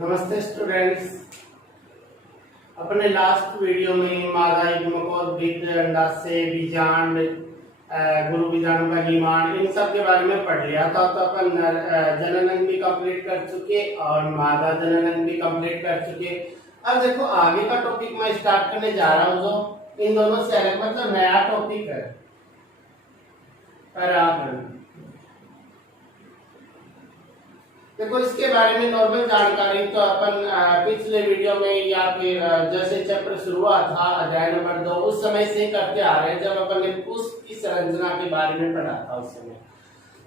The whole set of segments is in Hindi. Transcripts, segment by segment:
नमस्ते स्टूडेंट्स। अपने लास्ट वीडियो में मादा युग्मकों विद अंडाशय बीजांड गुरु बीजाणु का निर्माण इन सब के बारे में पढ़ लिया था। तो अपन जनन भी कंप्लीट कर चुके और मादा जनन भी कंप्लीट कर चुके। अब देखो आगे का टॉपिक मैं स्टार्ट करने जा रहा हूँ जो इन दोनों से अलग मतलब नया टॉपिक है परागण। देखो इसके बारे में नॉर्मल जानकारी तो अपन पिछले वीडियो में या फिर जैसे चैप्टर शुरू हुआ था अध्याय नंबर 2 उस समय से करते आ रहे हैं जब अपन ने पुष्प की संरचना के बारे में पढ़ा था उस समय।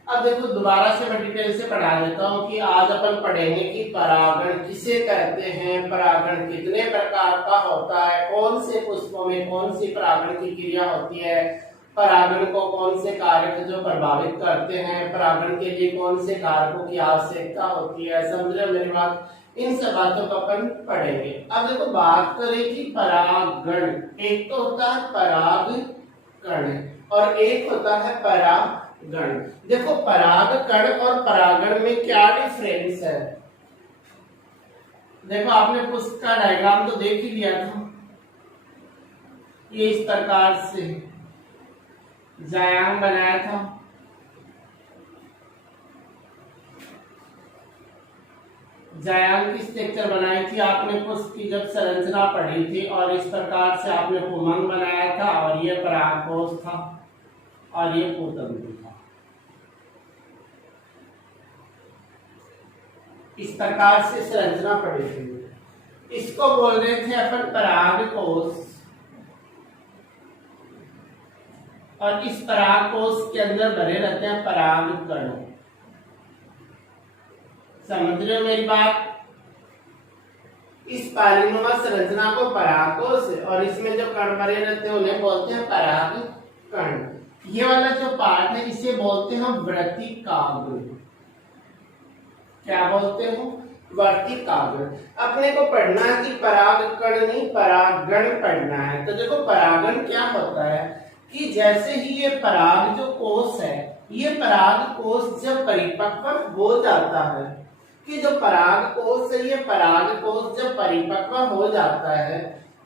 अब देखो दोबारा से मैं डिटेल से पढ़ा देता हूँ कि आज अपन पढ़ेंगे कि परागण किसे कहते हैं, परागण कितने प्रकार का होता है, कौन से पुष्पों में कौन सी परागण की क्रिया होती है, परागण को कौन से कारक जो प्रभावित करते हैं, परागण के लिए कौन से कारकों की आवश्यकता होती है। समझे मेरी बात? इन सब बातों को अपन पढ़ेंगे। अब देखो बात करें कि परागण, एक तो होता है परागकण और एक होता है परागण। देखो परागकण और परागण में क्या डिफरेंस है? देखो आपने पुष्प का डायग्राम तो देख ही लिया था, ये इस प्रकार से जायांग बनाया था। जायांग की स्ट्रक्चर बनाई थी आपने पुष्प की जब संरचना पढ़ी थी, और इस प्रकार से आपने पुमंग बनाया था और ये परागकोश था और ये पूतंतु था। इस प्रकार से संरचना पढ़ी थी। इसको बोल रहे थे अपन परागकोश, और इस परागकोश के अंदर भरे रहते हैं परागकण। समझ रहे हो मेरी बात? इस पालिनुमा संरचना को परागकोश और इसमें जो कण भरे रहते हैं उन्हें बोलते हैं परागकण। ये वाला जो पार्ट है इसे बोलते हैं वर्तिकाग्र। क्या बोलते हो? वर्तिकाग्र। अपने को पढ़ना है कि परागकण नहीं परागण पढ़ना है। तो देखो परागण क्या होता है कि जैसे ही ये पराग जो कोश है, ये पराग कोश जब परिपक्व हो जाता है, कि जो पराग कोश है ये पराग कोश जब परिपक्व हो जाता है,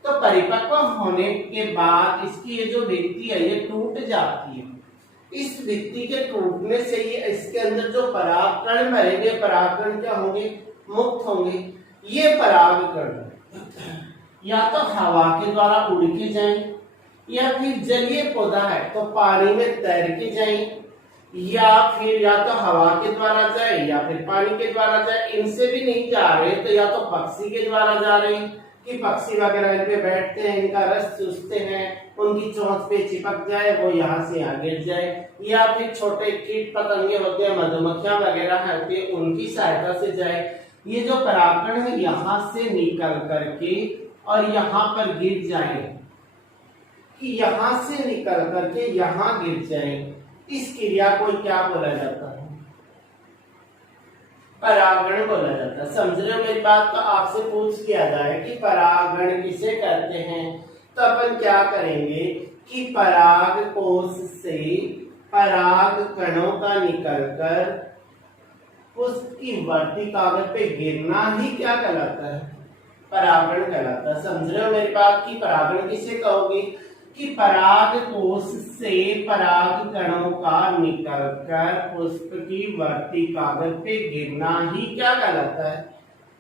तो परिपक्व होने के बाद इसकी ये जो भित्ति है ये टूट जाती है। इस भित्ति के टूटने से ये इसके अंदर जो परागकण भरेंगे, परागकण क्या होंगे? मुक्त होंगे। ये परागकण या तो हवा के द्वारा उड़ के जाएं, या फिर जलीय पौधा है तो पानी में तैर के जाए, या फिर या तो हवा के द्वारा जाए या फिर पानी के द्वारा जाए। इनसे भी नहीं जा रहे तो या तो पक्षी के द्वारा जा रहे कि पक्षी वगैरह इन पे बैठते हैं, इनका रस चूसते हैं, उनकी चोंच पे चिपक जाए, वो यहाँ से आगे गिर जाए, या फिर छोटे कीट पतंगे होते हैं, मधुमक्खियां वगैरह होती है, उनकी सहायता से जाए। ये जो परागकण है यहाँ से निकल करके और यहाँ पर गिर जाए, कि यहां से निकल करके यहां गिर जाए, इस क्रिया को क्या बोला जाता है? परागण बोला जाता है। समझ रहे हो मेरी बात? तो आपसे पूछ किया जाए कि परागण किसे कहते हैं, तो अपन क्या करेंगे कि पराग कोश से पराग कणों का निकलकर पुष्प की वर्तिकाग्र पे गिरना ही क्या कहलाता है? परागण कहलाता है। समझ रहे हो मेरी बात? की परागण किसे कहोगे कि पराग कोश से पराग कणों का निकलकर पुष्प की वर्तिकाग्र पे गिरना ही क्या कहलाता है?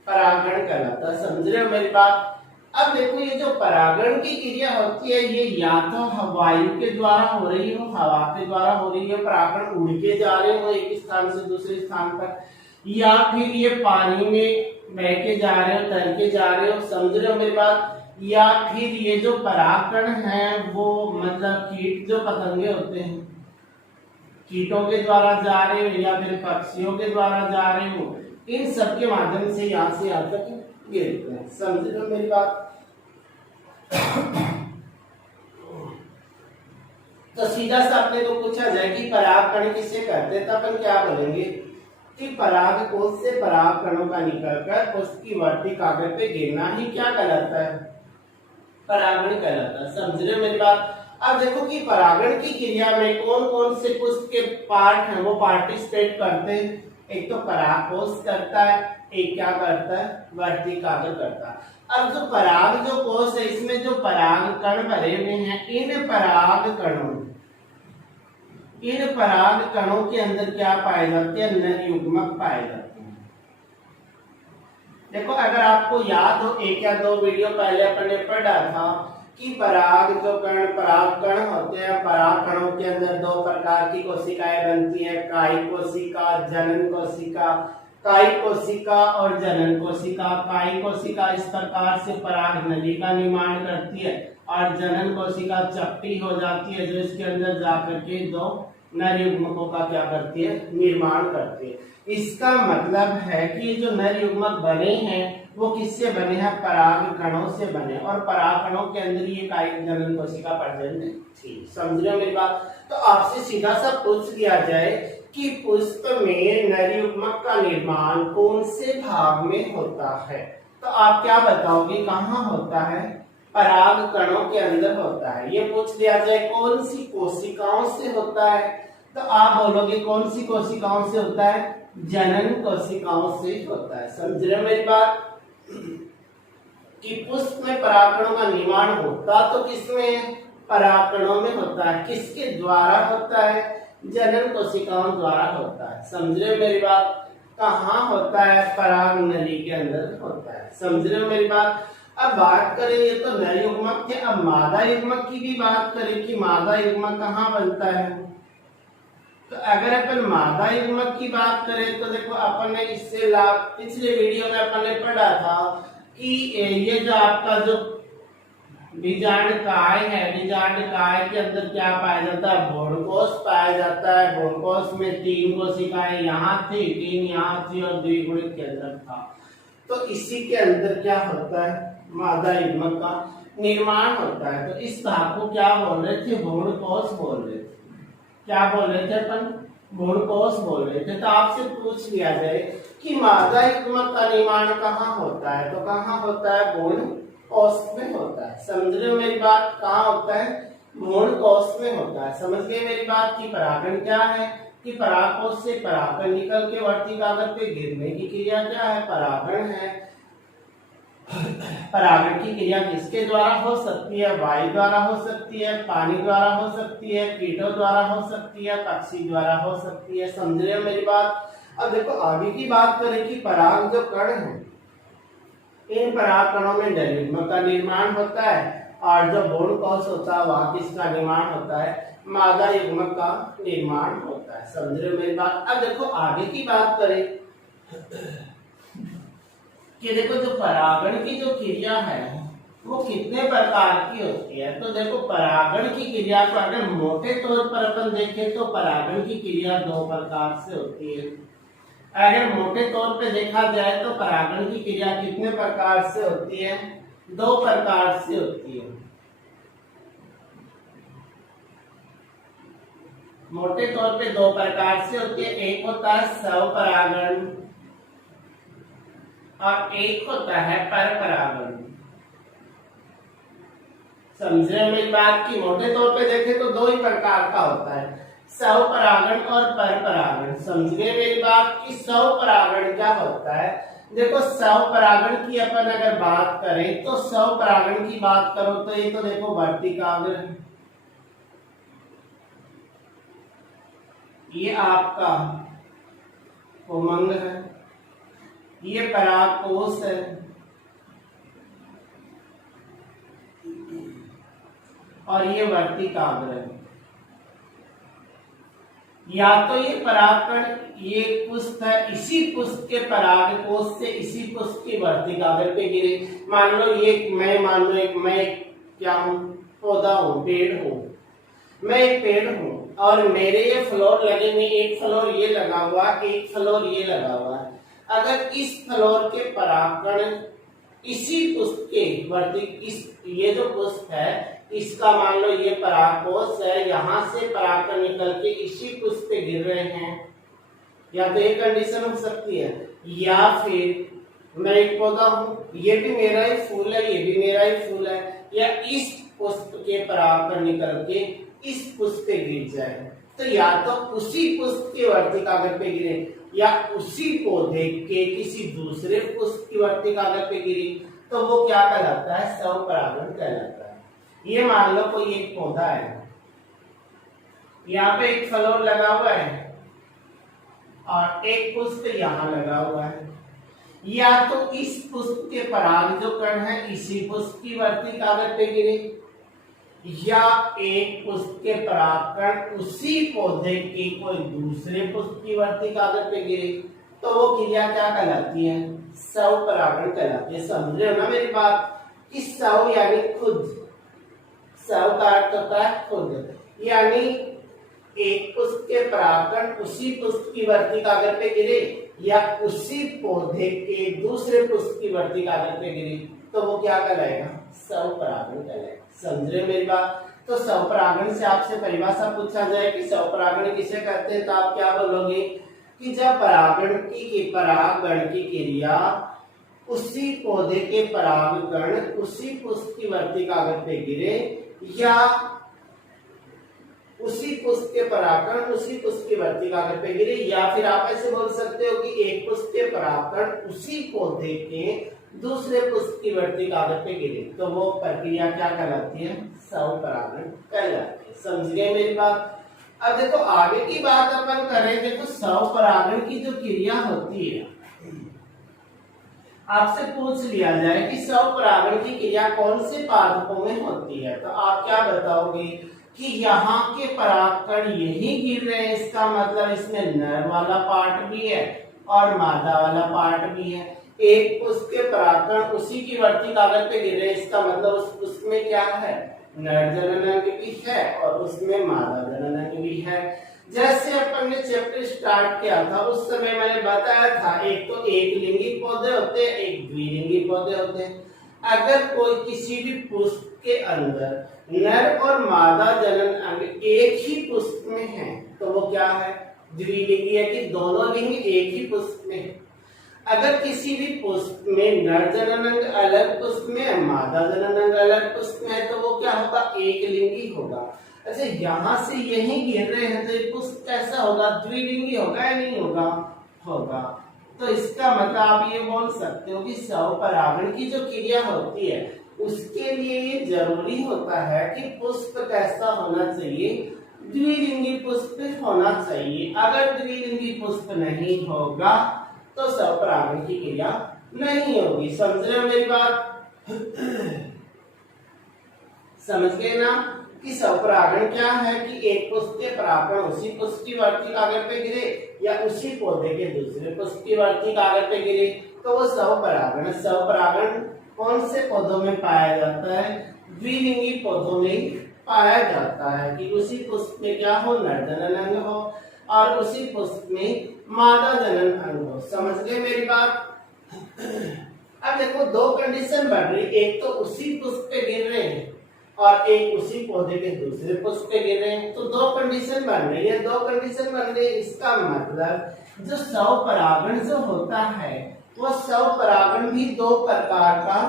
परागण कहलाता है। समझ रहे हो मेरी बात? अब देखो ये जो परागण की क्रिया होती है ये या तो वायु के द्वारा हो रही हो, हवा के द्वारा हो रही है, परागण उड़ के जा रहे हो एक स्थान से दूसरे स्थान पर, या फिर ये पानी में बह के जा रहे हो, तैर के जा रहे हो। समझ रहे हो मेरी बात? या फिर ये जो परागकण है वो मतलब कीट जो पतंगे होते हैं, कीटों के द्वारा जा रहे हो या फिर पक्षियों के द्वारा जा रहे हो, इन सब के माध्यम से यहाँ से यहाँ तक गिरते हैं। समझ लो मेरी बात? तो सीधा सा अपने को पूछा जाए कि परागकण किसे कहते हैं, तो अपन क्या बोलेंगे कि पराग कोश से परागकणों का निकलकर पुष्प की वर्तिकाग्र पे गिरना ही क्या कहलाता है? परागण कहलाता है। समझ रहे हो मेरी बात? अब देखो कि परागण की क्रिया में कौन कौन से पुष्प के पार्ट हैं वो पार्टिसिपेट करते हैं। एक तो परागकोश करता है, एक क्या करता है, वर्तिकाग्र करता है। अब जो पराग जो कोश है, इसमें जो पराग कण भरे हुए हैं, इन पराग कणों के अंदर क्या पाए जाते हैं, नर युग्मक पाए जाते हैं। देखो अगर आपको याद हो, एक या दो वीडियो पहले अपन ने पढ़ा था कि पराग कण होते हैं, पराग कणों के अंदर दो प्रकार की कोशिकाएं बनती हैं, कायिक कोशिका, जनन कोशिका। कायिक कोशिका और जनन कोशिका। कायिक कोशिका इस प्रकार से पराग नली का निर्माण करती है और जनन कोशिका चपटी हो जाती है, जो इसके अंदर जाकर के दो नर युग्मकों का क्या करती है, निर्माण करती है। इसका मतलब है कि जो नर युग्मक बने हैं वो किससे बने हैं, पराग कणों से बने, और पराग कणों के अंदर ये कायिक जनन कोशिका प्रेजेंट थी। समझ रहे हो मेरी बात? तो आपसे सीधा सा पूछ लिया जाए कि पुष्प में नर युग्मक का निर्माण कौन से भाग में होता है, तो आप क्या बताओगे, कहाँ होता है, पराग कणों के अंदर होता है। ये पूछ लिया जाए कौन सी कोशिकाओं से होता है, तो आप बोलोगे कौन सी कोशिकाओं से होता है, जनन कोशिकाओं से होता है। समझ रहे हो मेरी बात? कि पुष्प में परागकणों का निर्माण होता तो किसमें, परागकणों में होता है। किसके द्वारा होता है, जनन कोशिकाओं द्वारा होता है। समझ रहे हो मेरी बात? कहाँ होता है, पराग नली के अंदर होता है। समझ रहे हो मेरी बात? अब बात करें, ये तो नर युग्मक थे, अब मादा युग्मक की भी बात करें कि मादा युग्मक कहाँ बनता है। तो अगर अपन मादा युग्मक की बात करें तो देखो अपन ने इससे पिछले वीडियो में अपन ने पढ़ा था कि ये जो आपका जो बीजांडकाय है, बीजांडकाय के अंदर क्या पाया जाता है, भ्रूणकोश पाया जाता है। भ्रूणकोश में 3 कोशिकाएं यहाँ थी, 3 यहाँ थी और द्विगुणित केंद्रक था। तो इसी के अंदर क्या होता है, मादा युग्मक का निर्माण होता है। तो इस भाग को क्या बोल रहे थे, भ्रूणकोश बोल रहे थे। क्या बोल रहे थे अपन, भ्रूणकोश बोल रहे थे। तो आपसे पूछ लिया जाए कि मादा युग्मक का निर्माण कहाँ होता है, तो कहाँ होता है, भ्रूणकोश में होता है। समझ रहे हो मेरी बात? कहाँ होता है, भ्रूणकोश में होता है। समझ गए मेरी बात? की परागण क्या है, कि परागकोश से परागकण निकल के वर्तिकाग्र पे गिरने की क्रिया क्या है, परागण है। परागण की क्रिया किसके द्वारा हो सकती है, वायु द्वारा हो सकती है, पानी द्वारा हो सकती है, कीटों द्वारा हो सकती है, पक्षी द्वारा हो सकती है। समझ रहे हो मेरी बात? अब देखो आगे की बात करें कि पराग जो कण है, इन पराग कणों में नर युग्मक का निर्माण होता है, और जो भ्रूणकोश होता है वहां किसका निर्माण होता है, मादा युग्मक का निर्माण होता है। समझ रहे हो मेरी बात? अब देखो आगे की बात करें कि देखो जो परागण की जो क्रिया है वो कितने प्रकार की होती है। तो देखो परागण की क्रिया को अगर मोटे तौर पर अपन देखें तो परागण की क्रिया 2 प्रकार से होती है। अगर मोटे तौर पे देखा जाए तो परागण की क्रिया कितने प्रकार से होती है, 2 प्रकार से होती है। मोटे तौर पे 2 प्रकार से होती है। एक होता है स्वपरागण और एक होता है परपरागण। समझ रहे हो मेरी बात? की मोटे तौर पे देखें तो 2 ही प्रकार का होता है, स्वपरागण और परपरागण। समझ गए मेरी बात? की स्वपरागण क्या होता है, देखो स्वपरागण की अपन अगर बात करें तो स्वपरागण की बात करो तो ये तो देखो वर्तिकाग्र, ये आपका उमंग है, ये परागकोश है, और ये वर्तिकाग्र है। या तो ये परागकण, ये पुष्प है, इसी पुष्प के परागकोश से इसी पुष्प की वर्तिकाग्र पे गिरे। मान लो ये मैं क्या हूँ, पौधा हूँ, पेड़ हूँ, मैं एक पेड़ हूँ और मेरे ये फ्लोर लगे हुए, एक फ्लोर ये लगा हुआ, एक फ्लोर ये लगा हुआ है। अगर इस फ्लोर के परागकण इसी पुष्प के ये जो पुष्प है इसका मान लो ये परागकोश है, यहाँ से परागकण निकल के इसी पुष्प पे गिर रहे हैं, या तो एक कंडीशन हो सकती है, या फिर मैं एक पौधा हूँ, ये भी मेरा ही फूल है, ये भी मेरा ही फूल है, या इस पुष्प के परागकण निकल के इस पुष्प पे गिर जाए। तो या तो उसी पुष्प के वर्ती कागज पे गिरे या उसी पौधे के किसी दूसरे पुष्प की वर्ती कागज पे गिरी, तो वो क्या कहलाता है? स्वपरागण कहलाता है। ये मान लो कोई एक पौधा है, यहाँ पे एक फ्लोर लगा हुआ है और एक पुष्प यहाँ लगा हुआ है, या तो इस पुष्प के पराग जो कण है इसी पुष्प की वर्ती कागज पे गिरे, या एक पुष्प के परागकण उसी पौधे के कोई दूसरे पुष्प की वर्ती कागज पे गिरे, तो वो क्रिया क्या कहलाती है? स्वपरागण कहलाती है। समझ रहे हो ना मेरी बात? कि स्व यानी खुद, स्व का अर्थ होता है खुद, यानी एक पुष्प के परागकण उसी पुष्प की वर्ती कागज पे गिरे या उसी पौधे के दूसरे पुष्प की वर्ती कागज पे गिरे, तो वो क्या कहलाएगा? स्वपरागण कहलाएगा। समझ रहे मेरी बात? तो स्वपरागण से आपसे परिभाषा पूछा जाए कि स्वपरागण किसे कहते हैं, तो आप क्या बोलोगे कि जब परागण की क्रिया उसी पौधे के परागकण उसी पुष्प की वर्ती कागज पे गिरे या उसी पुष्प के परागकण उसी पुष्प की वर्ती कागज पे गिरे, या फिर आप ऐसे बोल सकते हो कि एक पुष्प के परागकण उसी पौधे के दूसरे पुष्प की वर्ती कागज पे गिरे, तो वो प्रक्रिया क्या कहलाती है? स्वपरागण कहलाती है। समझ गए मेरी बात? अब देखो आगे की बात अपन करें। देखो स्वपरागण की जो क्रिया होती है, आपसे पूछ लिया जाए कि स्वपरागण की क्रिया कौन से पादपों में होती है, तो आप क्या बताओगे कि यहाँ के परागकण यही गिर रहे हैं, इसका मतलब इसमें नर वाला पार्ट भी है और मादा वाला पार्ट भी है। एक पुष्प के परागकण उसी की वर्ती कागज पे गिर रहे हैं, इसका मतलब उस पुष्प में क्या है? नर जननांग भी है और उसमें मादा जननांग भी है। जैसे अपन ने चैप्टर स्टार्ट किया था उस समय मैंने बताया था, एक तो एक लिंगी पौधे होते हैं, एक द्विलिंगी पौधे होते हैं। अगर कोई किसी भी पुष्प के अंदर नर और मादा जनन अंग एक ही पुष्प में है, तो वो क्या है? द्विलिंगी है कि दोनों लिंग एक ही पुष्प में है। अगर किसी भी पुष्प में नर जननांग अलग पुष्प में, मादा जननांग अलग पुष्प में है, तो वो क्या होगा? एक लिंगी होगा। अच्छा, यहाँ से यही गिर रहे हैं तो ये पुष्प कैसा होगा? द्विलिंगी होगा या नहीं होगा? होगा। तो इसका मतलब आप ये बोल सकते हो कि स्वपरागण की जो क्रिया होती है उसके लिए ये जरूरी होता है कि पुष्प कैसा होना चाहिए? द्विलिंगी पुष्प होना चाहिए। अगर द्विलिंगी पुष्प नहीं होगा तो स्वपरागण की क्रिया नहीं होगी। समझ रहे हो मेरी बात? समझ गए ना कि स्वपरागण क्या है? कि एक पुष्प के परागकण उसी पुष्प की वर्ती कागज पे गिरे या उसी पौधे के दूसरे पुष्प की वर्ती कागज पे गिरे, तो वो स्वपरागण। स्वपरागण कौन से पौधों में पाया जाता है? द्विलिंगी पौधों में पाया जाता है कि उसी पुष्प में क्या हो? नर जननांग हो और उसी पुष्प में मादा जनन अंग हो। समझ गए मेरी बात? अब देखो दो कंडीशन बढ़ रही, एक तो उसी पुष्प पे गिर रहे हैं और एक उसी पौधे के दूसरे पुष्प पे गिर रहे हैं, तो दो कंडीशन बन रही है। दो कंडीशन बन रही है, इसका मतलब जो स्वपरागण जो होता है वो स्वपरागण भी दो प्रकार का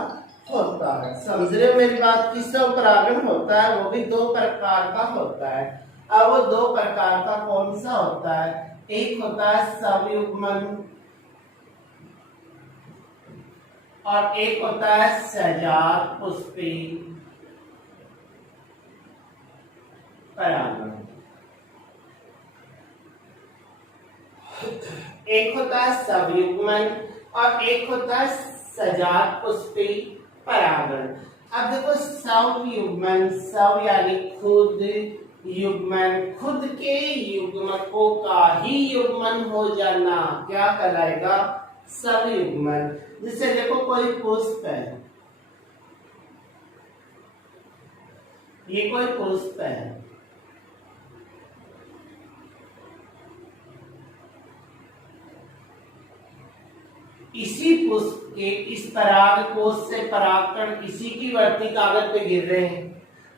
होता है। समझ रहे हो मेरी बात? की स्वपरागण होता है वो भी दो प्रकार का होता है। अब वो दो प्रकार का कौन सा होता है? एक होता है सवयुग्मन और एक होता है सजात पुष्पी परागण। एक होता है सवयुग्मन और एक होता है सजात पुष्पी परागण। अब देखो सवयुग्मन, सव यानी खुद, युग्मन खुद के युग्मकों का ही युग्मन हो जाना क्या कहलाएगा? सवयुग्मन। जिससे देखो कोई पुष्प है, ये कोई पुष्प है, इसी पुष्प के इस पराग कोश से परागकण इसी की वर्ती कागज पे गिर रहे हैं,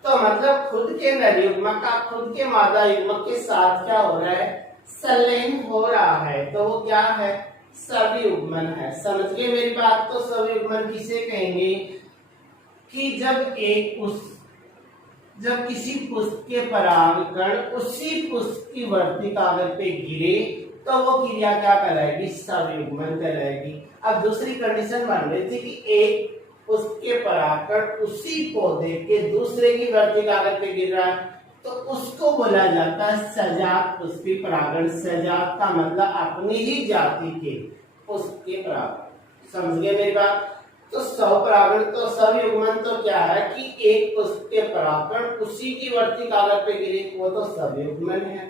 तो मतलब खुद के नर युग्मक का खुद के मादा युग्मक के साथ क्या हो रहा है? संलयन हो रहा है, तो वो क्या है? सवयुग्मन है। समझ गए मेरी बात? तो सवयुग्मन किसे कहेंगे? कि जब एक उस जब किसी पुष्प के परागकण उसी पुष्प की वर्ती कागज पे गिरे तो वो क्रिया क्या कहलाएगी? संयुग्मन कहलाएगी। अब दूसरी कंडीशन मान रही थी कि एक पुष्प के परागकण उसी पौधे के दूसरे की वर्ती कागज पे गिर रहा है तो उसको बोला जाता है सजात पुष्पी परागण। सजात का मतलब अपनी ही जाति के पुष्प के परागण। समझ गए मेरी बात? तो स्वपरागण तो संयुग्मन तो क्या है कि एक पुष्प के परागकण उसी की वर्ती कागज पे गिरे, वो तो संयुग्मन है।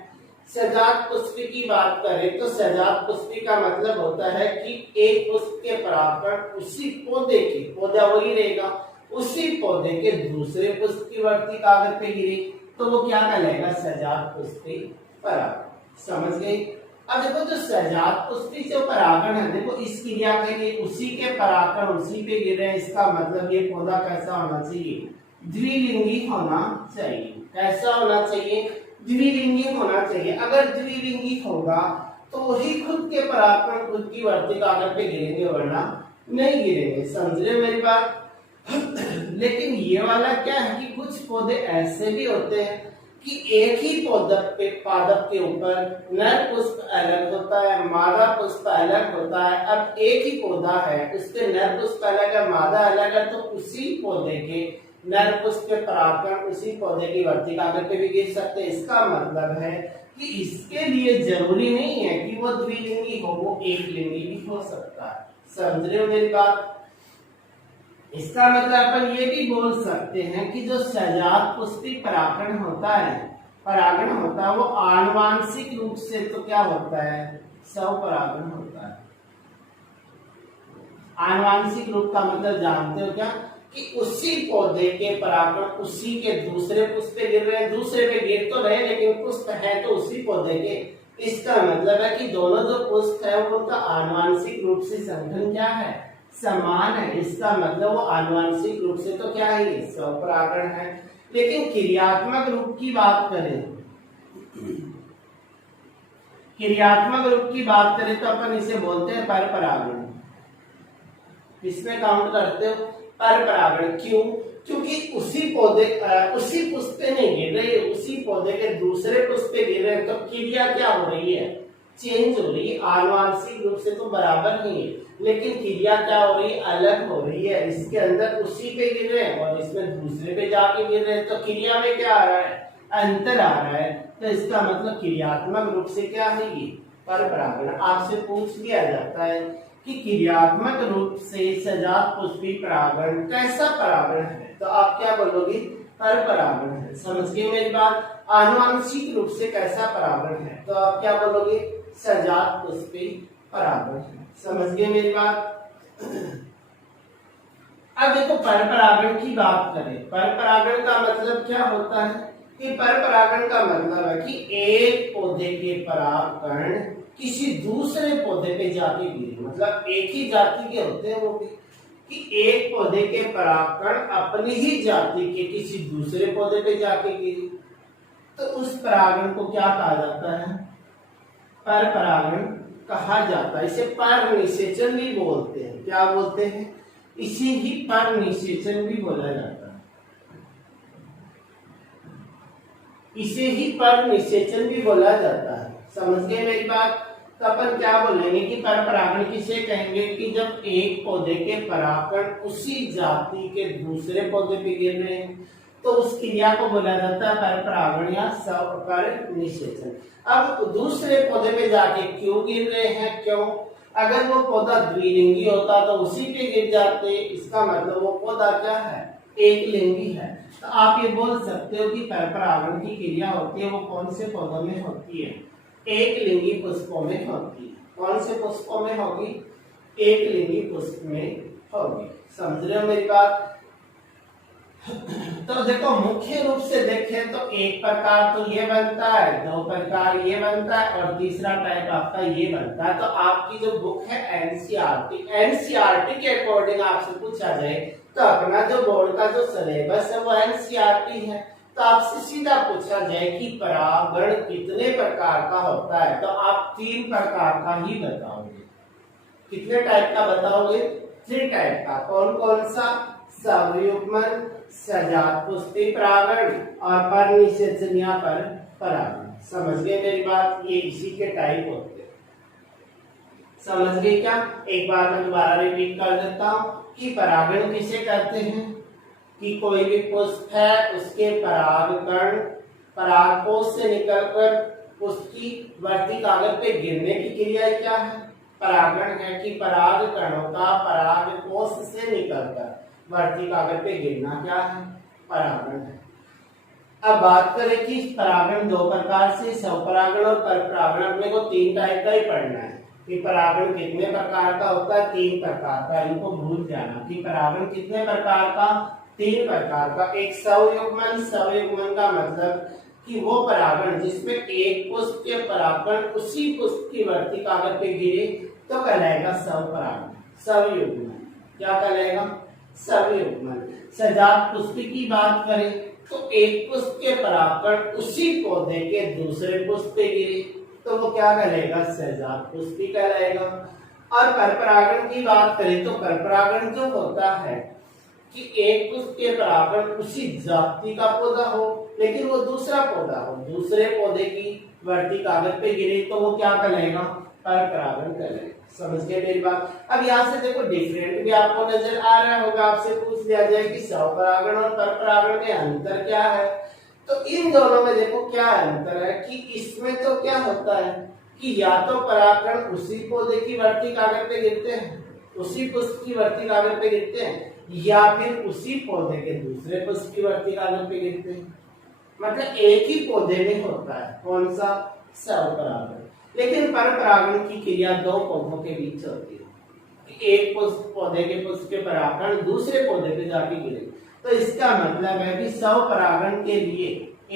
सजात पुष्पी की बात करें तो सजात पुष्पी का मतलब होता है कि एक पुष्प के परागकण उसी पौधे के, पौधा वही रहेगा, उसी पौधे के दूसरे पुष्प की वर्ती कागज पे गिरे तो वो क्या कहलाएगा? सजात पुष्पी परागण। समझ गए? अब देखो जो सजात पुष्पी जो परागण है, देखो इस क्रिया के लिए उसी के परागकण उसी पे गिर रहे हैं, इसका मतलब ये पौधा कैसा होना चाहिए? द्विलिंगी होना चाहिए। कैसा होना चाहिए? द्विलिंगी होना चाहिए। अगर द्विलिंगी होगा तो वही खुद के परागकण खुद की वर्ती कागज पे गिरेंगे, वरना नहीं गिरेंगे। समझ रहे मेरी बात? लेकिन ये वाला क्या है कि कुछ पौधे ऐसे भी होते हैं कि एक ही पादप के ऊपर नर पुष्प अलग होता है, मादा पुष्प अलग होता है। अब एक ही पौधा है, उसके नर पुष्प अलग है, मादा अलग है, तो उसी पौधे के नर पुष्प के परागकण उसी पौधे की वर्ती कागज पे भी गिर सकते हैं। इसका मतलब है कि इसके लिए जरूरी नहीं है कि वो द्विलिंगी हो, वो एक लिंगी भी हो सकता है। समझ रहे हो मेरी बात? इसका मतलब अपन ये भी बोल सकते हैं कि जो सजात पुष्पी परागण होता है वो आनुवांशिक रूप से तो क्या होता है? स्वपरागण होता है। आनुवांशिक रूप का मतलब जानते हो क्या? कि उसी पौधे के परागकण उसी के दूसरे पुष्प पे गिर रहे हैं, दूसरे पे गिर तो रहे लेकिन पुष्प है तो उसी पौधे के। इसका मतलब है कि दोनों जो पुष्प है उनका आनुवांशिक रूप से संघन क्या है? समान है। इसका मतलब वो आनुवांशिक रूप से तो क्या है? स्वपरागण है। लेकिन क्रियात्मक रूप की बात करें, क्रियात्मक रूप की बात करें तो अपन इसे बोलते हैं परपरागण। किसमें काउंट करते हो? परपरागण। क्यों? क्योंकि उसी पौधे उसी पुष्प पे नहीं गिर रहे, उसी पौधे के दूसरे पुष्प पे गिर रहे, तो क्रिया क्या हो रही है? चेंज हो रही है। आनुवांशिक रूप से तो बराबर नहीं है लेकिन क्रिया क्या हो रही है? अलग हो रही है। इसके अंदर उसी पे गिर रहे हैं और इसमें दूसरे पे जाके गिर रहे हैं, तो क्रिया में क्या आ रहा है? अंतर आ रहा है। तो इसका मतलब क्रियात्मक रूप से क्या है? ये परपरागण। आपसे पूछ लिया जाता है कि क्रियात्मक रूप से सजात पुष्पी परागण कैसा परागण है, तो आप क्या बोलोगे? परपरागण है। समझ गए मेरी बात? आनुवांशिक रूप से कैसा परागण है तो आप क्या बोलोगे? सजात पुष्पी परागण है। समझ गए मेरी बात? अब देखो परपरागण की बात करें। परपरागण का मतलब क्या होता है? कि परपरागण का मतलब है कि एक पौधे के परागकण किसी दूसरे पौधे पे जाके गिरे, मतलब एक ही जाति के होते हैं वो भी, कि एक पौधे के परागकण अपनी ही जाति के किसी दूसरे पौधे पे जाके गिरे, तो उस परागण को क्या कहा जाता है? परपरागण कहा जाता है। इसे पर निषेचन भी बोलते हैं। क्या बोलते हैं? इसे ही पर निषेचन भी बोला जाता है। इसे ही पर निषेचन भी बोला जाता है। समझ गए मेरी बात? तो अपन क्या बोलेंगे कि परपरागण किसे कहेंगे? कि जब एक पौधे के परागकण उसी जाति के दूसरे पौधे पे गिर रहे हैं तो उस क्रिया को बोला जाता है परपरागण या पर निषेचन। अब दूसरे पौधे पे जाके क्यों गिर रहे हैं? क्यों? अगर वो पौधा द्विलिंगी होता तो उसी पे गिर जाते, इसका मतलब वो पौधा क्या है? एक लिंगी है। तो आप ये बोल सकते हो कि परपरागण की क्रिया होती है वो कौन से पौधों में होती है? एक लिंगी पुष्पों में होती है। कौन से पुष्पों में होगी? एक लिंगी पुष्प में होगी। समझ रहे हो मेरी बात? तो देखो मुख्य रूप से देखें तो एक प्रकार तो ये बनता है, दो प्रकार ये बनता है और तीसरा टाइप आपका ये बनता है। तो आपकी जो बुक है एनसीईआरटी के अकॉर्डिंग आपसे पूछा जाए तो अपना जो बोर्ड का जो सिलेबस है वो एनसीईआरटी है। तो आपसे सीधा पूछा जाए कि परागण कितने प्रकार का होता है तो आप 3 प्रकार का ही बताओगे। कितने टाइप का बताओगे? 3 टाइप का। कौन कौन सा? संयुग्मन, सजात पुष्टि परागण और पर निषेचनिया पर परागण। समझ गए मेरी बात? ये इसी के टाइप होते हैं। समझ गए क्या? एक बार मैं दोबारा रिपीट कर देता हूं कि परागण किसे कहते हैं कि कोई भी पुष्प है उसके परागकण परागकोश से निकलकर उसकी वर्ती कागज पे गिरने की क्रिया क्या है? परागण है कि पराग कणों का परागकोश से निकलकर वर्ती कागज पे गिरना क्या है? परागण है। अब बात करें कि परागण दो प्रकार से, स्वपरागण और परपरागण। अपने को तीन टाइप का ही पढ़ना है कि परागण कितने प्रकार का होता है? तीन प्रकार का। इनको भूल जाना कि परागण कितने प्रकार का? तीन प्रकार का। एक स्वयुग्मन। स्वयुग्मन का मतलब कि वो परागण जिसमें एक पुष्प के परागण उसी पुष्प की वर्ती कागज पे गिरे तो कहलाएगा स्वपरागण, स्वयुग्मन। क्या कहलाएगा? स्वयुग्मन। सजात पुष्प की बात करें तो एक पुष्प के परागण उसी पौधे के दूसरे पुष्प पे गिरे तो वो क्या कहलाएगा? सजात पुष्पी कहलाएगा। और परपरागण की बात करें तो परपरागण जो होता है कि एक पुष्प के परागण उसी जाति का पौधा हो लेकिन वो दूसरा पौधा हो, दूसरे पौधे की वर्ती कागज पे गिरे तो वो क्या कहलाएगा? परपरागण कहलाएगा। समझ गए मेरी बात? अब यहाँ से देखो डिफरेंट भी आपको नजर आ रहा होगा। आपसे पूछ लिया जाए कि स्वपरागण और परपरागण में अंतर क्या है, तो इन दोनों में देखो क्या अंतर है कि इसमें तो क्या होता है कि या तो परागकण उसी पौधे की वर्ती कागज पे गिरते हैं, उसी पुष्प की वर्ती कागज पे गिरते हैं, या फिर उसी पौधे के दूसरे पुष्प की वर्ती कागज पे गिरते हैं। मतलब एक ही पौधे में होता है। कौन सा? स्वपरागण। लेकिन परपरागण की क्रिया दो पौधों के बीच होती है। एक पुष्प पौधे के पुष्प के परागण दूसरे पौधे पे जाके गिरे तो इसका मतलब है कि स्वपरागण के लिए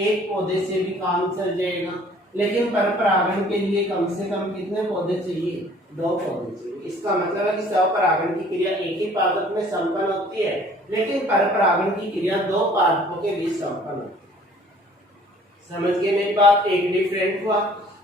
एक पौधे से भी काम चल जाएगा, लेकिन परपरागण के लिए कम से कम कितने पौधे चाहिए? दो पौधे चाहिए। इसका मतलब है कि स्वपरागण की क्रिया एक ही पादप में संपन्न होती है लेकिन परपरागण की क्रिया दो पादपों के बीच संपन्न होती है। समझ गए मेरी बात? एक डिफरेंट हुआ।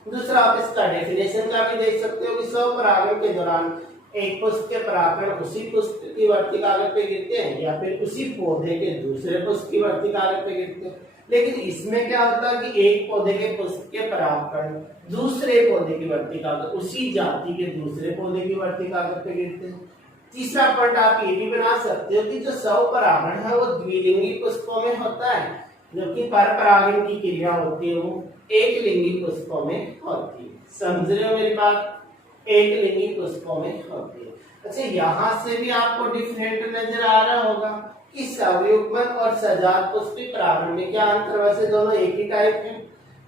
दूसरा आप इसका डेफिनेशन का भी देख सकते हो कि स्वपरागण के दौरान एक पुष्प के परागण उसी पुष्प की वर्ती कागज पे गिरते हैं या फिर उसी पौधे के दूसरे पुष्प की वर्ती कागज पे गिरते हैं। लेकिन इसमें क्या होता है कि एक पौधे के पुष्प के परागण दूसरे पौधे की वर्ती कागज उसी जाति के दूसरे पौधे की वर्ती कागज पे गिरते हैं। तीसरा पॉइंट आप ये भी बना सकते हो कि जो स्वपरागण है वो द्विलिंगी पुष्पों में होता है, जबकि परपरागण की क्रिया होती है वो एक लिंगी पुष्पों में होती है। समझ रहे हो मेरी बात? एक लिंगी पुष्पों में होती है। अच्छा, यहाँ से भी आपको डिफरेंट नजर आ रहा होगा कि स्वयुग्मन और सजात पुष्पी परागण में क्या अंतर? वैसे दोनों एक ही टाइप है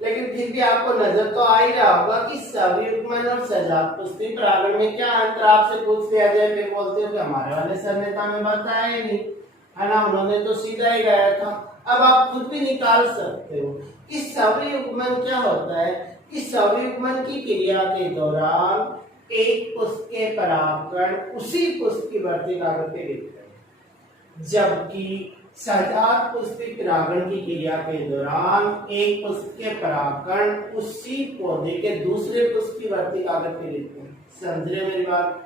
लेकिन फिर भी आपको नजर तो आ ही रहा होगा कि स्वयुग्मन और सजात पुष्पी परागण में क्या अंतर। आपसे पूछ लिया जाए फिर बोलते हो कि हमारे वाले सर ने तो हमें बताया ही नहीं, है ना, उन्होंने तो सीधा ही गया था। अब आप खुद भी निकाल सकते हो कि स्वयुग्मन क्या होता है कि स्वयुग्मन की क्रिया के दौरान एक पुष्प के परागकण उसी पुष्प की वर्ती कागज पे गिरते हैं, जबकि सजात पुष्पी परागण की क्रिया के दौरान एक पुष्प के परागकण उसी पौधे के दूसरे पुष्प की वर्ती कागज पे गिरते हैं। समझ रहे मेरी बात?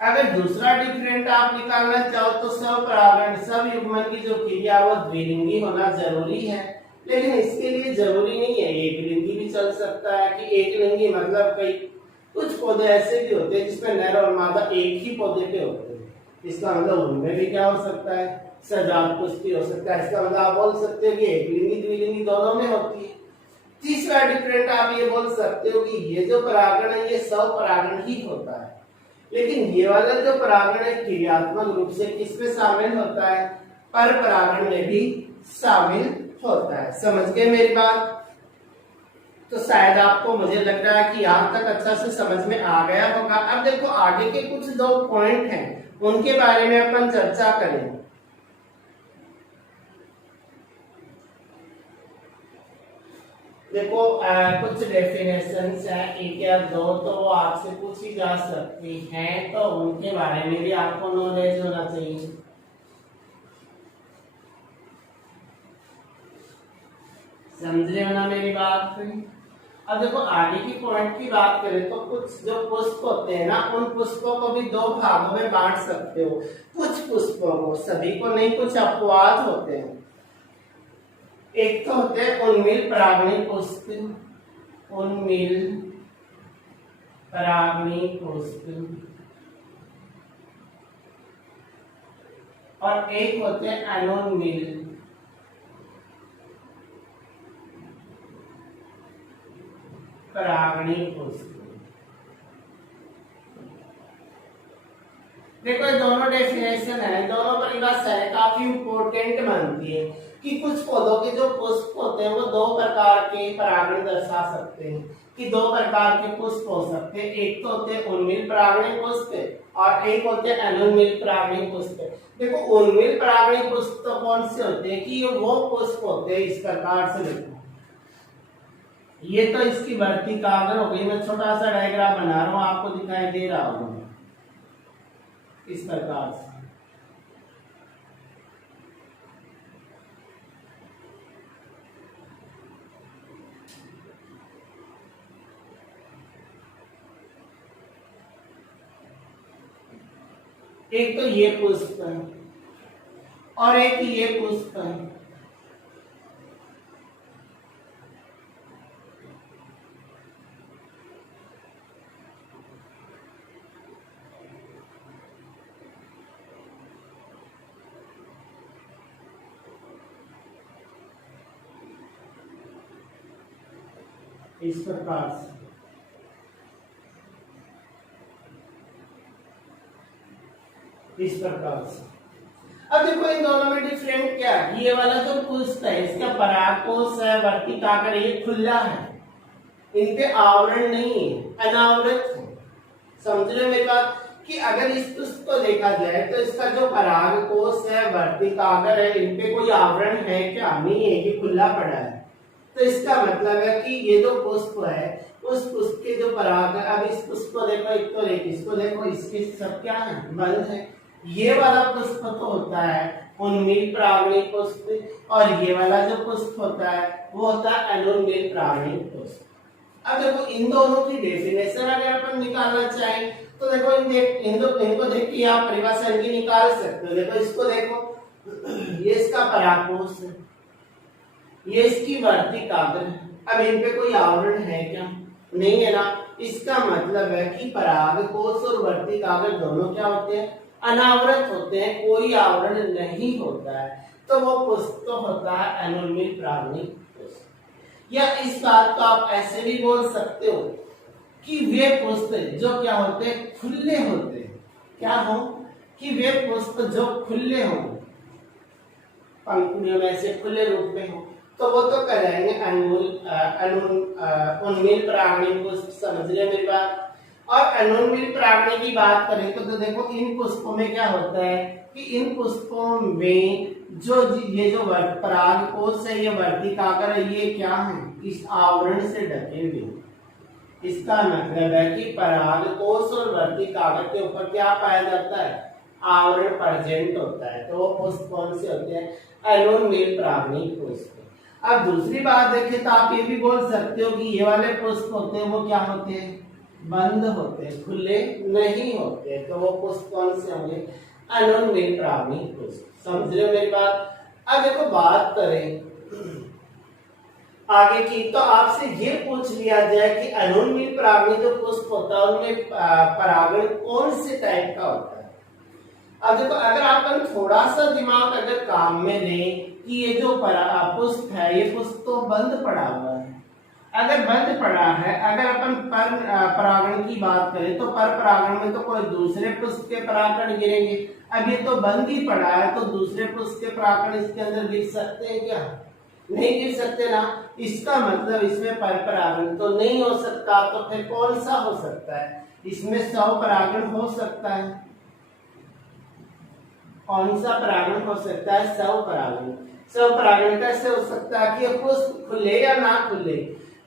अगर दूसरा डिफरेंट आप निकालना चाहो तो स्वपरागण स्वयुग्मन की जो क्रिया वो द्विलिंगी होना जरूरी है, लेकिन इसके लिए जरूरी नहीं है, एक लिंगी भी चल सकता है। कि एक लिंगी मतलब कई कुछ पौधे ऐसे भी होते हैं जिसमें नर और मादा एक ही पौधे पे होते हैं, इसका मतलब उनमें भी क्या हो सकता है? सजात पुष्पी हो सकता है। इसका मतलब आप बोल सकते हो कि एक लिंगी द्विलिंगी दोनों में होती है। तीसरा डिफरेंट आप ये बोल सकते हो कि ये जो परागण है ये स्वपरागण ही होता है, लेकिन ये वाला जो परागण है क्रियात्मक रूप से किसमें शामिल होता है? परपरागण में भी शामिल होता है। समझ गए मेरी बात? तो शायद आपको, मुझे लग रहा है कि यहाँ तक अच्छा से समझ में आ गया होगा। अब देखो आगे के कुछ दो पॉइंट हैं उनके बारे में अपन चर्चा करें। देखो कुछ डेफिनेशंस है, एक या दो तो वो आपसे पूछी जा सकती हैं, तो उनके बारे में भी आपको नॉलेज होना चाहिए। समझ रहे हो ना मेरी बात? अब देखो आगे की पॉइंट की बात करें तो कुछ जो पुष्प होते हैं ना, उन पुष्पों को भी दो भागों में बांट सकते हो। कुछ पुष्पों को, सभी को नहीं, कुछ अपवाद होते हैं। एक तो होते हैं उन्मील परागणी पुष्प, उन्मील परागणी पुष्प, और एक होते हैं अनोन्मील परागणी पुष्प। देखो ये दोनों डेफिनेशन है, दोनों परिभाषाएं काफी इंपॉर्टेंट मानती है कि कुछ पौधों के जो पुष्प होते हैं वो दो प्रकार के परागण दर्शा सकते हैं, कि दो प्रकार के पुष्प हो सकते हैं। एक तो होते हैं उन्मील परागणी पुष्प और एक होते हैं अनोन्मील परागणी पुष्प। देखो उन्मील परागणी पुष्प तो कौन से होते हैं कि ये वो पुष्प होते हैं, इस प्रकार से देखो, ये तो इसकी बढ़ती कागर हो गई। मैं छोटा सा डायग्राम बना रहा हूं, आपको दिखाई दे रहा होगा इस प्रकार से। एक तो ये पुष्प है और एक ये पुष्प है। इस प्रकार से इस प्रकार से। अब देखो इन दोनों में डिफरेंट क्या है, ये वाला जो पुष्प है इसका परागकोश है, वर्तिकाग्र, ये खुला है, इनके आवरण नहीं है, अनावृत है। समझ रहे मेरी बात कि अगर इस पुष्प को देखा जाए तो इसका जो परागकोश है, वर्तिकाग्र है, इनपे कोई आवरण है क्या? नहीं है, ये खुला पड़ा है। तो इसका मतलब है कि ये जो पुष्प है उस पुष्प के जो पराग है, अब इस पुष्प को देखो, एक तो इसको देखो, इसके सब क्या है? बंद है। ये वाला पुष्प तो होता है उन्मील परागणी पुष्प और ये वाला जो पुष्प होता है वो होता है अनोन्मील परागणी पुष्प। अब देखो इन दोनों की डेफिनेशन अगर अपन निकालना चाहें तो देखो इनको देख के आप परिभाषा इनकी निकाल सकते हो। देखो इसको देखो, ये इसका परागकोश है, ये इसकी वर्तिकाग्र है। अब इन पे कोई आवरण है क्या? नहीं है ना। इसका मतलब है कि परागकोश और वर्तिकाग्र दोनों क्या होते हैं? अनावृत होते हैं, कोई आवरण नहीं होता है। तो वो पुष्प तो होता है अनोन्मील परागणी पुष्प। या इस बात को आप ऐसे भी बोल सकते हो कि वे पुष्प जो क्या होते हैं? खुले होते हैं। क्या हो? कि वे पुष्प जो खुले हो, पंखुड़ियों में से खुले रूप में हो, तो वो तो कहलाएंगे उन्मील परागणी पुष्प। समझ रहे मेरी बात? और अनोन्मील परागणी की बात करें तो देखो इन पुष्पों में क्या होता है कि इन पुष्पों में जो ये जो परागकोश है, ये वर्तिकाग्र है, ये क्या है? इस आवरण से ढके हुए। इसका मतलब है कि परागकोश और वर्तिकाग्र के ऊपर क्या पाया जाता है? आवरण प्रेजेंट होता है। तो वो पुष्प कौन से होते हैं? अनोन्मील परागणी पुष्प। अब दूसरी बात देखें तो आप ये भी बोल सकते हो कि ये वाले पुष्प होते हैं वो क्या होते हैं? बंद होते हैं, खुले नहीं होते। तो वो पुष्प कौन से होंगे? अनोन्मील परागणी पुष्प। समझ रहे हो मेरी बात? अब देखो बात करें आगे की, तो आपसे ये पूछ लिया जाए कि अनोन्मील परागणी जो पुष्प होता है उनमें परागण कौन से टाइप का होता है। अब देखो अगर अपन थोड़ा सा दिमाग अगर काम में लें कि ये जो पुष्प है, ये पुष्प तो बंद पड़ा हुआ है। अगर बंद पड़ा है, अगर अपन पर परागण की बात करें तो पर परागण में तो कोई दूसरे पुष्प के परागण गिरेंगे। अब ये तो बंद ही पड़ा है, तो दूसरे पुष्प के परागण इसके अंदर गिर सकते हैं क्या? नहीं गिर सकते ना। इसका मतलब इसमें पर परागण तो नहीं हो सकता। तो फिर कौन सा हो सकता है? इसमें स्व परागण हो सकता है। कौन सा परागण हो सकता है? स्व परागण। स्व परागण कैसे हो सकता है कि पुष्प खुले या ना खुले,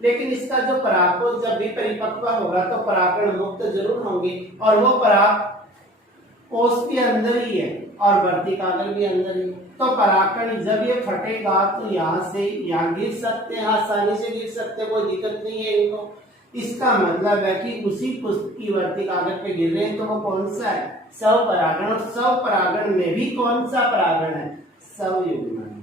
लेकिन इसका जो परागकोश जब भी परिपक्व होगा तो परागण मुक्त जरूर होंगे और वो परागकोश के अंदर ही है। और वर्ती कागज भी अंदर ही। तो परागकण जब ये फटेगा तो यहाँ से यहाँ गिर सकते हैं, आसानी से गिर सकते हैं, कोई दिक्कत नहीं है इनको। इसका मतलब है कि उसी पुष्प की वर्ती कागज पे गिर रहे हैं, तो वो कौन सा है? स्वपरागण। और स्वपरागण में भी कौन सा परागण है? स्वयुग्मन।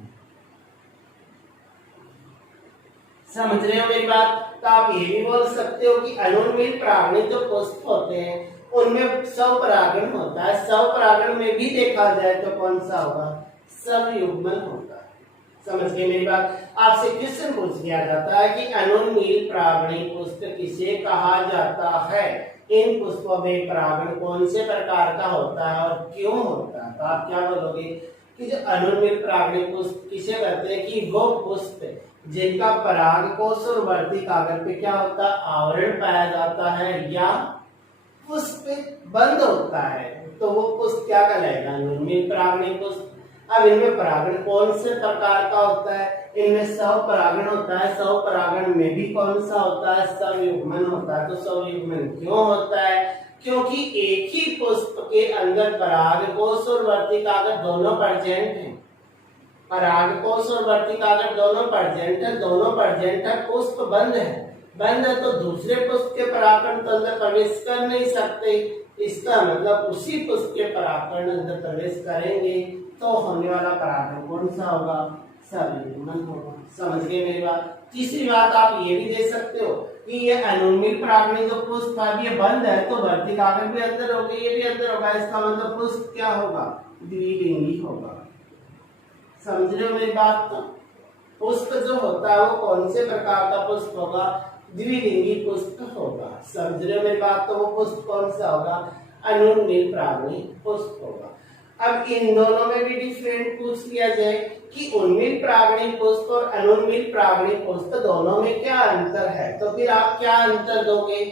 समझ रहे हो मेरी बात? तो आप ये भी बोल सकते हो कि अनुन्मील परागणित जो पुष्प होते हैं उनमें स्वपरागण होता है। स्वपरागण में भी देखा जाए तो कौन सा होगा? स्वयुग्मन होता है। समझ गए मेरी बात? आपसे क्वेश्चन पूछ लिया जाता है कि अनुन्मील परागणी पुष्प किसे कहा जाता है? इन पुष्पों में परागण कौन से प्रकार का होता है और क्यों होता है? तो आप क्या बोलोगे कि जो अनुन्मील परागणी पुष्प किसे कहते हैं? कि वो पुष्प जिनका परागकोश और वर्ती कागज पे क्या होता है? आवरण पाया जाता है या पुष्प बंद होता है, तो वो पुष्प क्या कहलाएगा? अनुन्मील परागणी पुष्प। अब इनमें परागण कौन से प्रकार का होता है? इनमें स्वपरागण होता है। स्वपरागण में भी कौन सा होता है? स्वयुग्मन होता है। तो स्वयुग्मन क्यों होता है? क्योंकि एक ही पुष्प के अंदर परागकोश और वर्ती कागज दोनों प्रेजेंट हैं। परागकोश और वर्ती कागज दोनों प्रेजेंट है, दोनों प्रेजेंट है, पुष्प बंद है। बंद है तो दूसरे पुष्प के परागकण तो अंदर प्रवेश कर नहीं सकते। इसका मतलब उसी पुष्प के परागकण अंदर प्रवेश करेंगे तो होने वाला परागण कौन सा होगा? स्वयुग्मन होगा। समझ गए मेरी बात? तीसरी बात आप ये भी दे सकते हो कि ये अनुन्मील परागणी जो पुष्प है ये बंद है, तो वर्ती कागज भी अंदर होगा, ये भी अंदर होगा। इसका मतलब पुष्प क्या होगा? द्विलिंगी होगा। समझ रहे हो मेरी बात? तो पुष्प जो होता है वो कौन से प्रकार का पुष्प होगा? द्विलिंगी पुष्प होगा। समझ रहे हो मेरी बात? तो वो पुष्प कौन सा होगा? अनुन्मील परागणी पुष्प होगा। अब इन दोनों में भी डिफरेंट पूछ लिया जाए कि उन्मील परागणी पुष्प और अनुन्मील परागणी पुष्प दोनों में क्या अंतर है, तो फिर आप क्या अंतर दोगे?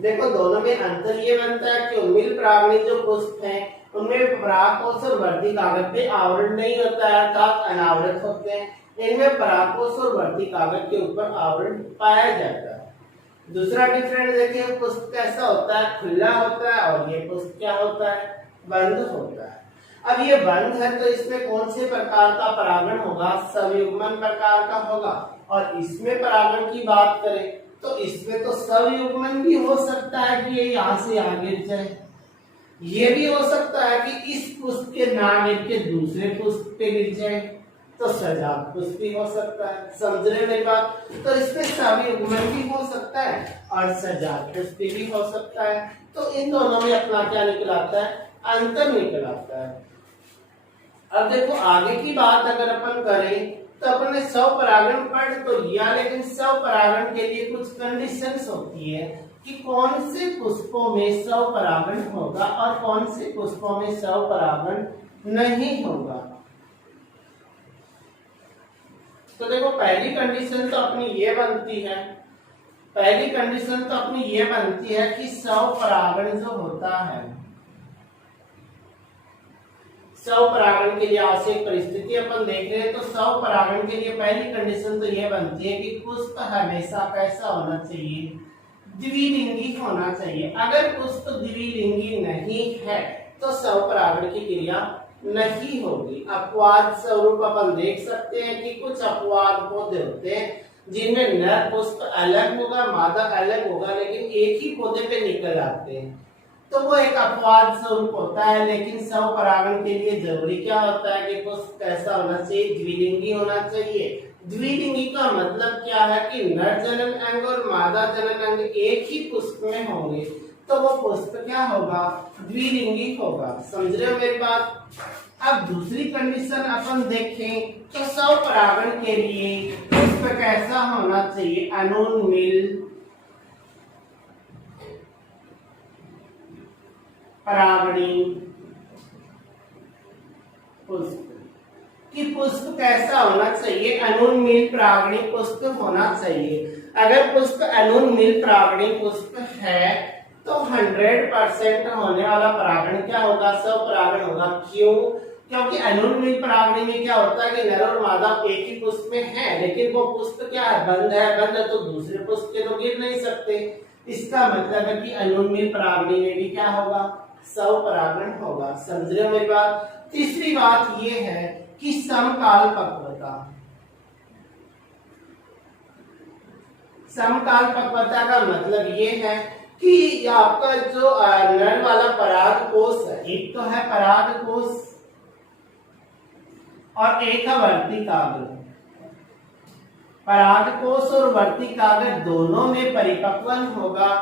देखो दोनों में अंतर ये बनता है कि उन्मील परागणी जो पुष्प हैं उनमें परागकोश और वर्ती कागज पे आवरण नहीं होता है, अर्थात अनावृत होते हैं। इनमें परागकोश और वर्ती कागज के ऊपर आवरण पाया जाता है। दूसरा डिफरेंट देखिए, पुष्प कैसा होता है? खुला होता है, और ये पुष्प क्या होता है? बंद होता है। अब ये बंद है तो इसमें कौन से प्रकार का परागण होगा? स्वयुग्मन प्रकार का होगा। और इसमें परागण की बात करें तो इसमें तो स्वयुग्मन भी हो सकता है कि ये यहाँ से यहाँ गिर जाए, ये भी हो सकता है कि इस पुष्प के ना गिर के दूसरे पुष्प पे गिर जाए, तो सजात पुष्प भी हो सकता है। समझ रहे मेरी बात? तो इसमें स्वयुग्मन भी हो सकता है और सजात पुष्प भी हो सकता है। तो इन दोनों में अपना क्या निकल आता है? अंतर निकल आता है। अब देखो आगे की बात अगर अपन करें तो अपन ने स्वपरागण पढ़ तो लिया, लेकिन स्वपरागण के लिए कुछ कंडीशंस होती है कि कौन से पुष्पों में स्वपरागण होगा और कौन से पुष्पों में स्वपरागण नहीं होगा। तो देखो पहली कंडीशन तो अपनी ये बनती है, पहली कंडीशन तो अपनी ये बनती है कि स्वपरागण जो होता है, स्वपरागण के लिए आवश्यक परिस्थिति अपन देख रहे हैं। तो स्वपरागण के लिए पहली कंडीशन तो यह बनती है कि पुष्प हमेशा कैसा होना चाहिए? द्विलिंगी होना चाहिए। अगर पुष्प द्विलिंगी नहीं है तो स्वपरागण की क्रिया नहीं होगी। अपवाद स्वरूप अपन देख सकते हैं कि कुछ अपवाद पौधे होते हैं जिनमें नर पुष्प अलग होगा, मादा अलग होगा, लेकिन एक ही पौधे पे निकल आते हैं, तो वो एक अपवाद स्वरूप होता है। लेकिन स्वपरागण के लिए जरूरी क्या होता है कि पुष्प कैसा होना चाहिए? द्विलिंगी होना चाहिए। द्विलिंगी का मतलब क्या है कि नर जनन अंग और मादा जनन अंग एक ही पुष्प में होंगे, तो वो पुष्प क्या होगा? द्विलिंगी होगा। समझ रहे हो मेरी बात? अब दूसरी कंडीशन अपन देखें तो स्वपरागण के लिए पुष्प कैसा होना चाहिए? अनुन्मील परागणी पुष्प। कि पुष्प कैसा होना चाहिए? अनुन्मील परागणी पुष्प होना चाहिए। अगर पुष्प अनुन्मील परागणी पुष्प है तो 100% होने वाला परागण क्या होगा? स्वपरागण होगा। क्यों? क्योंकि अनुन्मील परागणी में क्या होता है कि नर और मादा एक ही पुष्प में है, लेकिन वो पुष्प क्या है? बंद है। बंद है तो दूसरे पुष्प के तो गिर नहीं सकते। इसका मतलब है कि अनुन्मील परागणी में भी क्या होगा? स्वपरागण होगा। समझ रहे हो मेरी बात। तीसरी बात ये है कि समकाल पक्वता। समकाल पक्वता का मतलब ये है कि आपका जो नर वाला पराग कोष है, एक तो है पराग कोष और एक है वर्तिकाग्र। पराग कोष और वर्तिकाग्र दोनों में परिपक्वन होगा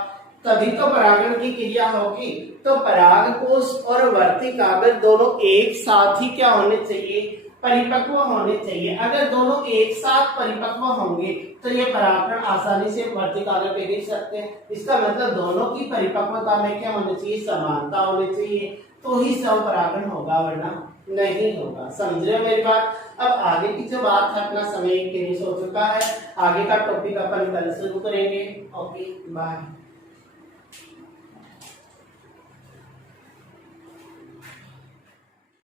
तभी तो परागण की क्रिया होगी। तो पराग कोष और वर्तिकाग्र दोनों एक साथ ही क्या होने चाहिए, परिपक्व होने चाहिए। अगर दोनों एक साथ परिपक्व होंगे तो ये परागण आसानी से वर्तिकाग्र पे गिर सकते हैं। इसका मतलब दोनों की परिपक्वता में क्या होनी चाहिए, समानता होनी चाहिए, तो ही स्वपरागण होगा, वरना नहीं होगा। समझ रहे हो मेरी बात। अब आगे की जो बात है अपना समय फिनिश हो चुका है, आगे का टॉपिक अपन कल शुरू करेंगे। Okay bye.